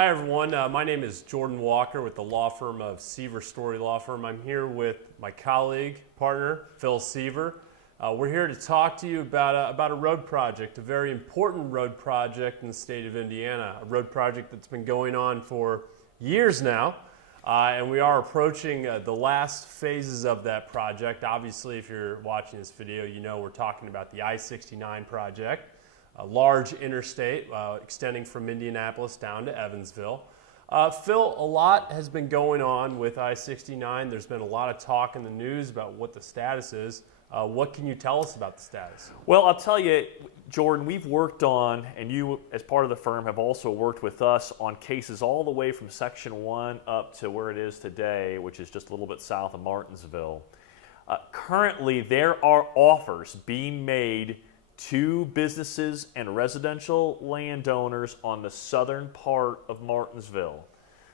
Hi everyone, my name is Jordan Walker with the law firm of Sever Storey Law Firm. I'm here with my colleague, partner, Phil Sever. We're here to talk to you about a road project, a very important road project in the state of Indiana, a road project that's been going on for years now, and we are approaching the last phases of that project. Obviously, if you're watching this video, you know we're talking about the I69 project. A large interstate extending from Indianapolis down to Evansville. Phil, a lot has been going on with I69. There's been a lot of talk in the news about what the status is. What can you tell us about the status? Well, I'll tell you, Jordan, we've worked on, and you as part of the firm have also worked with us on cases all the way from Section 1 up to where it is today, which is just a little bit south of Martinsville. Currently, there are offers being made to businesses and residential landowners on the southern part of Martinsville.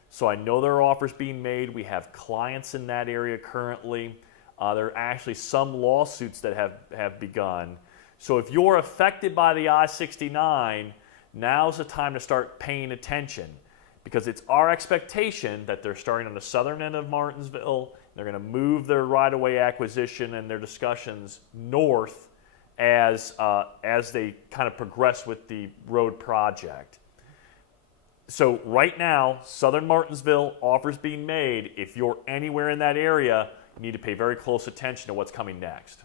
So I know there are offers being made. We have clients in that area currently. There are actually some lawsuits that have begun. So if you're affected by the I-69, now's the time to start paying attention, because it's our expectation that they're starting on the southern end of Martinsville. They're going to move their right-of-way acquisition and their discussions north as they kind of progress with the road project. So right now, southern Martinsville, offers being made. If you're anywhere in that area, you need to pay very close attention to what's coming next.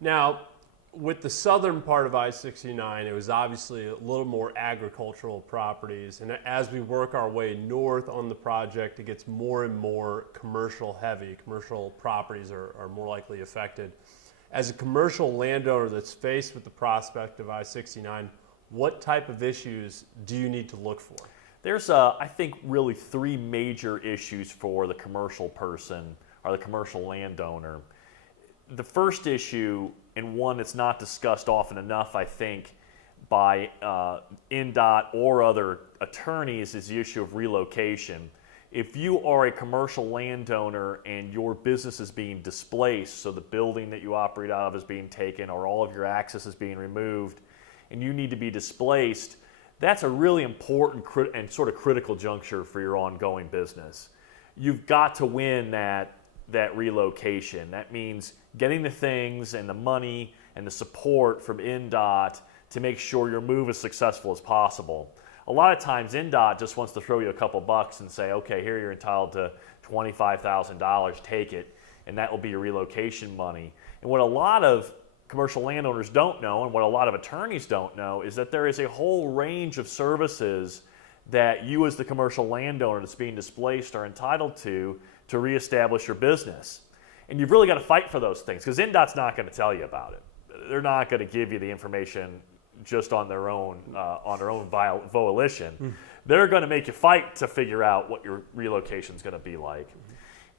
Now, with the southern part of I-69, it was obviously a little more agricultural properties, and as we work our way north on the project, it gets more and more commercial heavy. Commercial properties are more likely affected. As a commercial landowner that's faced with the prospect of I-69, what type of issues do you need to look for? There's, I think, really three major issues for the commercial person or the commercial landowner. The first issue, and one that's not discussed often enough, I think, by INDOT or other attorneys, is the issue of relocation. If you are a commercial landowner and your business is being displaced, so the building that you operate out of is being taken or all of your access is being removed, and you need to be displaced, that's a really important and sort of critical juncture for your ongoing business. You've got to win that relocation. That means getting the things and the money and the support from INDOT to make sure your move is successful as possible. A lot of times INDOT just wants to throw you a couple bucks and say, okay, here you're entitled to $25,000, take it, and that will be your relocation money. And what a lot of commercial landowners don't know, and what a lot of attorneys don't know, is that there is a whole range of services that you as the commercial landowner that's being displaced are entitled to reestablish your business. And you've really got to fight for those things, because INDOT's not going to tell you about it. They're not going to give you the information just on their own volition. They're going to make you fight to figure out what your relocation is going to be like.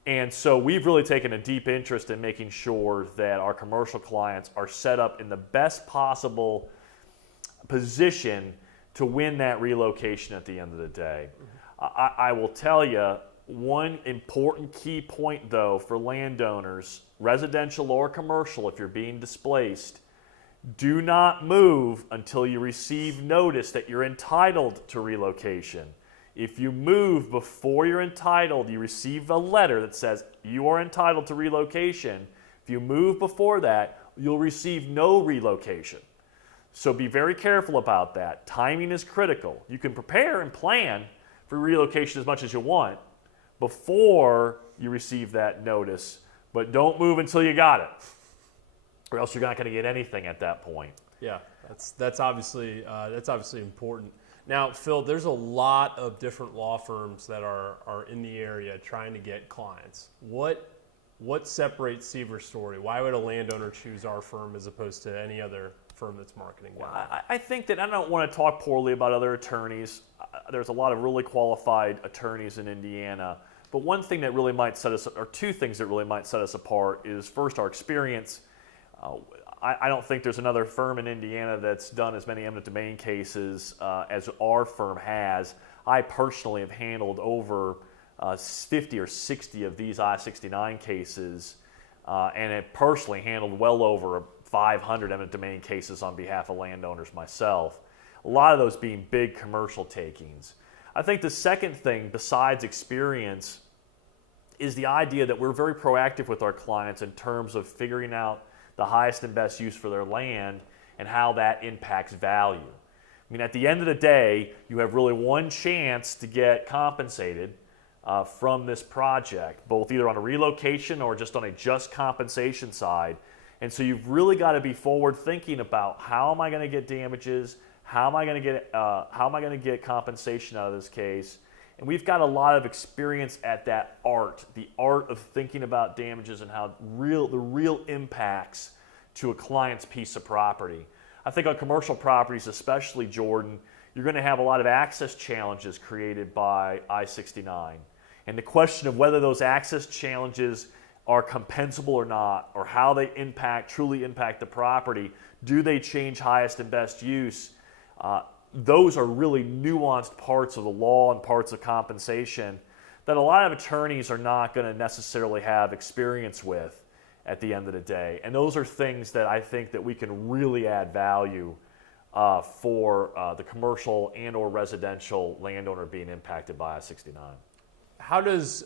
And so we've really taken a deep interest in making sure that our commercial clients are set up in the best possible position to win that relocation at the end of the day. I will tell you, one important key point though for landowners, residential or commercial, if you're being displaced, do not move until you receive notice that you're entitled to relocation. If you move before you're entitled, you receive a letter that says you are entitled to relocation. If you move before that, you'll receive no relocation. So be very careful about that. Timing is critical. You can prepare and plan for relocation as much as you want before you receive that notice, but don't move until you got it, or else you're not going to get anything at that point. Yeah, that's obviously important. Now, Phil, there's a lot of different law firms that are in the area trying to get clients. What separates Sever Storey? Why would a landowner choose our firm as opposed to any other firm that's marketing down there? I think that I don't want to talk poorly about other attorneys. There's a lot of really qualified attorneys in Indiana. But one thing that really might set us, or two things that really might set us apart, is first our experience. I don't think there's another firm in Indiana that's done as many eminent domain cases as our firm has. I personally have handled over 50 or 60 of these I69 cases, and have personally handled well over 500 eminent domain cases on behalf of landowners myself. A lot of those being big commercial takings. I think the second thing, besides experience, is the idea that we're very proactive with our clients in terms of figuring out the highest and best use for their land and how that impacts value. I mean, at the end of the day, you have really one chance to get compensated from this project, both either on a relocation or just on a just compensation side. And so you've really got to be forward thinking about, how am I going to get damages? How am I going to get compensation out of this case? And we've got a lot of experience at that art, the art of thinking about damages and how the real impacts to a client's piece of property. I think on commercial properties, especially, Jordan, you're going to have a lot of access challenges created by I69. And the question of whether those access challenges are compensable or not, or how they truly impact the property, do they change highest and best use? Those are really nuanced parts of the law and parts of compensation that a lot of attorneys are not going to necessarily have experience with at the end of the day. And those are things that I think that we can really add value for the commercial and or residential landowner being impacted by I-69. How does,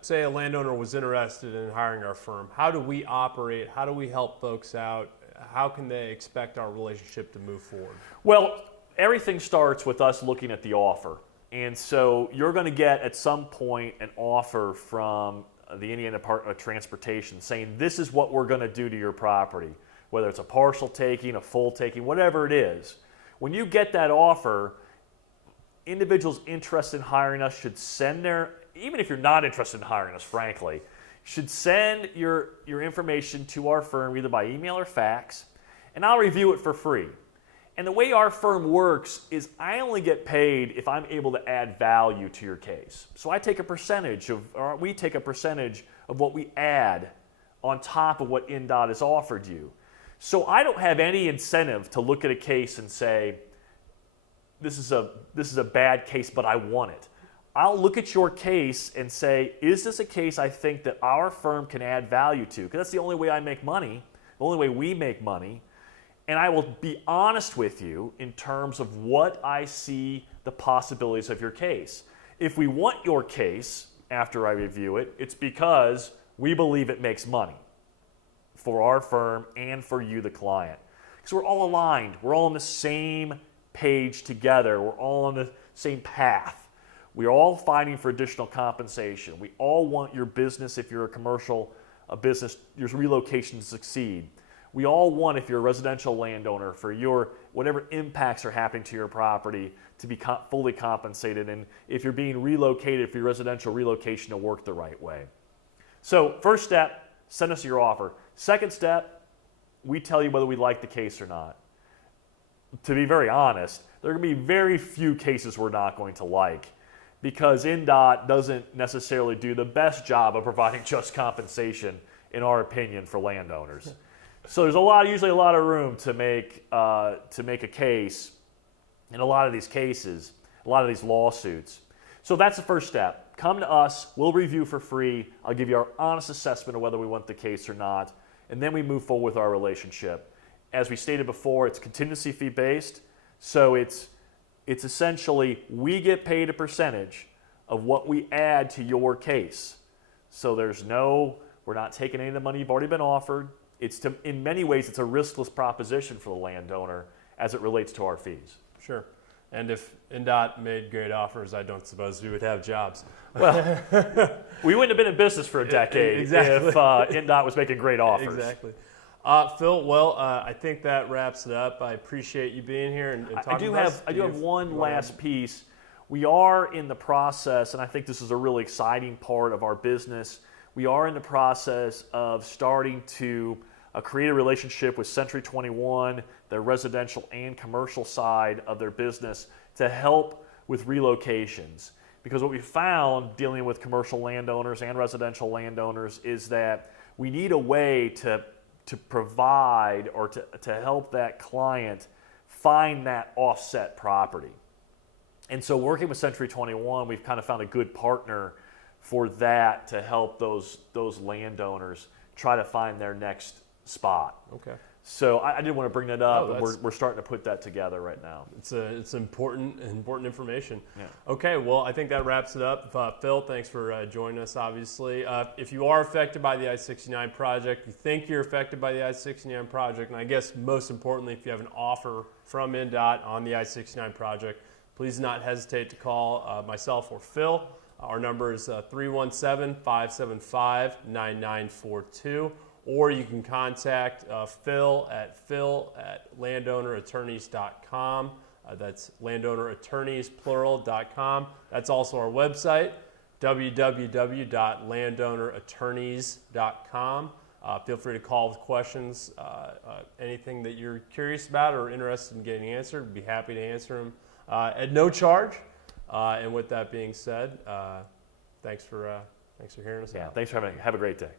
say a landowner was interested in hiring our firm, how do we operate? How do we help folks out? How can they expect our relationship to move forward? Well, everything starts with us looking at the offer. And so you're going to get at some point an offer from the Indiana Department of Transportation saying, this is what we're going to do to your property, whether it's a partial taking, a full taking, whatever it is. When you get that offer, individuals interested in hiring us should send even if you're not interested in hiring us, frankly, should send your information to our firm either by email or fax, and I'll review it for free. And the way our firm works is I only get paid if I'm able to add value to your case. So we take a percentage of what we add on top of what INDOT has offered you. So I don't have any incentive to look at a case and say, this is a bad case, but I want it. I'll look at your case and say, is this a case I think that our firm can add value to? Because that's the only way I make money, the only way we make money. And I will be honest with you in terms of what I see the possibilities of your case. If we want your case after I review it, it's because we believe it makes money for our firm and for you, the client. Because we're all aligned. We're all on the same page together. We're all on the same path. We're all fighting for additional compensation. We all want your business, if you're a commercial business, your relocation to succeed. We all want, if you're a residential landowner, for your whatever impacts are happening to your property to be fully compensated, and if you're being relocated, for your residential relocation to work the right way. So first step, send us your offer. Second step, we tell you whether we like the case or not. To be very honest, there are going to be very few cases we're not going to like, because INDOT doesn't necessarily do the best job of providing just compensation, in our opinion, for landowners. So there's usually a lot of room to make a case in a lot of these cases, a lot of these lawsuits. So that's the first step. Come to us, we'll review for free. I'll give you our honest assessment of whether we want the case or not, and then we move forward with our relationship. As we stated before, it's contingency fee based, so it's essentially we get paid a percentage of what we add to your case. So we're not taking any of the money you've already been offered. In many ways, it's a riskless proposition for the landowner as it relates to our fees. Sure. And if INDOT made great offers, I don't suppose we would have jobs. Well, we wouldn't have been in business for a decade exactly. if INDOT was making great offers. Exactly. Phil, well, I think that wraps it up. I appreciate you being here and talking to us. I do have one last piece. We are in the process, and I think this is a really exciting part of our business. We are in the process of starting to create a relationship with Century 21, their residential and commercial side of their business, to help with relocations. Because what we found dealing with commercial landowners and residential landowners is that we need a way to provide or to help that client find that offset property. And so working with Century 21, we've kind of found a good partner for that to help those landowners try to find their next spot. Okay. So I did want to bring that up. Oh, and we're starting to put that together right now. It's important information. Yeah. Okay, well, I think that wraps it up. Phil, thanks for joining us, obviously. If you are affected by the I69 project, you think you're affected by the I69 project, and I guess most importantly, if you have an offer from NDOT on the I69 project, please do not hesitate to call myself or Phil. Our number is 317-575-9942. Or you can contact Phil at landownerattorneys.com. That's landownerattorneys.com. That's also our website, www.landownerattorneys.com. Feel free to call with questions, anything that you're curious about or interested in getting answered. We'd be happy to answer them at no charge. And with that being said, thanks for hearing us out. Thanks for having. Have a great day.